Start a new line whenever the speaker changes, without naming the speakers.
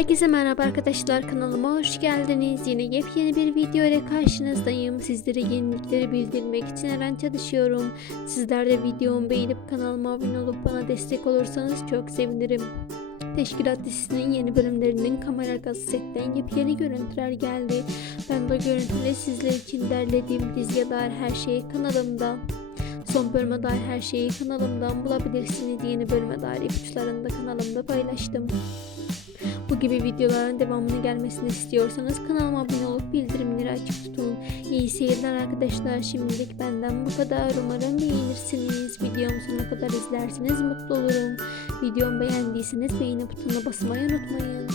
Herkese merhaba arkadaşlar kanalıma hoş geldiniz. Yine yepyeni bir video ile karşınızdayım. Sizlere yenilikleri bildirmek için her an çalışıyorum. Sizler de videomu beğenip kanalıma abone olup bana destek olursanız çok sevinirim. Teşkilat dizisinin yeni bölümlerinin kamera arkası setten yepyeni görüntüler geldi. Ben o görüntüleri sizler için derlediğim diziye dair her şeyi kanalımda. Son bölüme dair her şeyi kanalımdan bulabilirsiniz. Yeni bölüme dair ipuçlarını da kanalımda paylaştım. Bu gibi videoların devamını gelmesini istiyorsanız kanalıma abone olup bildirimleri açık tutun. İyi seyirler arkadaşlar. Şimdilik benden bu kadar. Umarım beğenirsiniz. Videomu sonuna kadar izlerseniz mutlu olurum. Videomu beğendiyseniz beğeni butonuna basmayı unutmayın.